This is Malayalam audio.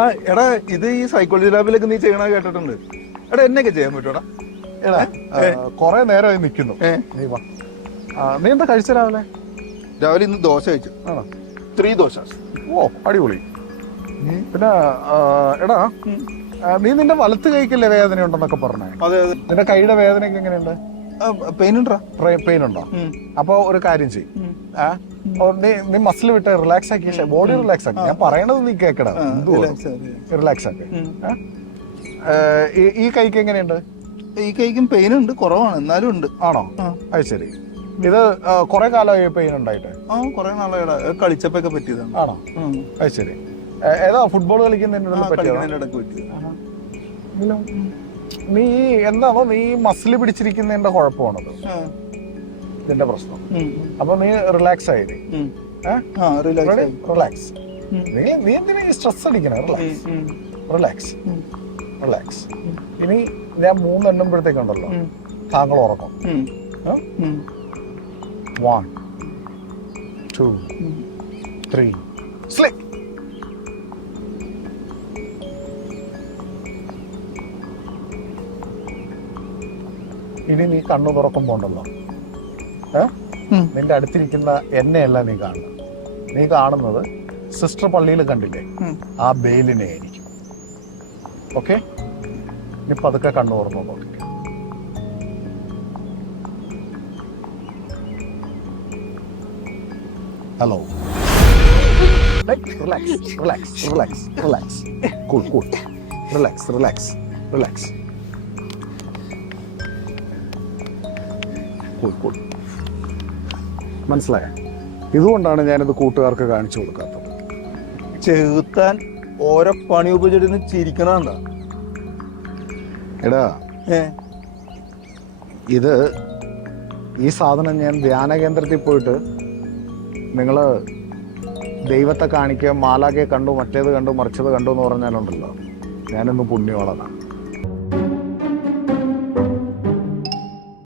ആ എടാ ഇത് ഈ സൈക്കോളജി ലാബിലൊക്കെ നീ ചെയ്യണ കേട്ടിട്ടുണ്ട്. എടാ എന്നൊക്കെ ചെയ്യാൻ പറ്റൂടാ? എടാ കൊറേ നേരമായി നിൽക്കുന്നു. നീ വാ. നീ എന്താ കഴിച്ച രാവിലെ? രാവിലെ ഇന്ന് ദോശ കഴിച്ചു. ആണോ? 3 ദോശ. ഓ അടിപൊളി. പിന്നെ എടാ നീ നിന്റെ വലത്ത് കൈക്കല്ലേ വേദന ഉണ്ടെന്നൊക്കെ പറഞ്ഞേ? അതെ അതെ. നിന്റെ കൈയുടെ വേദനയൊക്കെ എങ്ങനെയുണ്ട്? പെയിൻ ഉണ്ടോ? പെയിൻ ഉണ്ടോ? അപ്പൊ ഒരു കാര്യം ചെയ്യും, നീ മസിൽ വിട്ട് റിലാക്സ് ആക്കി ബോഡി റിലാക്സ് ആക്കി. ഞാൻ പറയണത് നീ കേക്കടാ, റിലാക്സ് ആക്കി. ഈ കൈക്ക് എങ്ങനെയുണ്ട്? ഈ കൈക്കും പെയിൻ ഉണ്ട്, കുറവാണ് എന്നാലും ഉണ്ട്. ആണോ? അത് ശരി. ഇത് കൊറേ കാലമായി പെയിൻ ഉണ്ടായിട്ട്? ആ കൊറേ നാളായിടാ, കളിച്ചപ്പൊക്കെ പറ്റിയതാണ്. ആണോ? അത് ശരി. ഏതാ ഫുട്ബോൾ കളിക്കുന്നതിന്റെ നീ എന്താണോ നീ മസിൽ പിടിച്ചിരിക്കുന്നതിന്റെ കുഴപ്പമാണത് ഇതിന്റെ പ്രശ്നം. അപ്പൊ നീ റിലാക്സ് ആയില്ലേ? റിലാക്സ്. നീ എന്തിനാ സ്ട്രെസ് അടിക്കണേ? Relax relax. ഇനി ഞാൻ 3 എണ്ണുമ്പോഴത്തേക്കുണ്ടല്ലോ താങ്കൾ ഉറക്കം. 1 2 3 സ്ലിപ്പ്. ഇനി നീ കണ്ണു തുറക്കുമ്പോണ്ടല്ലോ നിന്റെ അടുത്തിരിക്കുന്ന എന്നെയല്ല നീ കാണുന്നത്. നീ കാണുന്നത് സിസ്റ്റർ പള്ളിയിൽ കണ്ടില്ലേ ആ ബെയിലിനെ ആയിരിക്കും. ഓക്കെ? നീ പതുക്കെ കണ്ണു തുറന്നു നോക്കി. Hello. Relax relax relax relax. Cool cool. Relax relax relax. മനസ്സിലായ? ഇതുകൊണ്ടാണ് ഞാനിത് കൂട്ടുകാർക്ക് കാണിച്ചു കൊടുക്കാത്തത്. ചെകുത്താൻ ഓരോ പണി ഉപയോഗിച്ചിട്ട് ചിരിക്കണണ്ട. എടാ ഇത് ഈ സാധനം ഞാൻ ധ്യാന കേന്ദ്രത്തിൽ പോയിട്ട് നിങ്ങൾ ദൈവത്തെ കാണിക്കുക, മാലാകെ കണ്ടു, മറ്റേത് കണ്ടു, മറിച്ചത് കണ്ടു എന്ന് പറഞ്ഞാലുണ്ടല്ലോ ഞാനിന്ന് പുണ്യവാളനാണ്.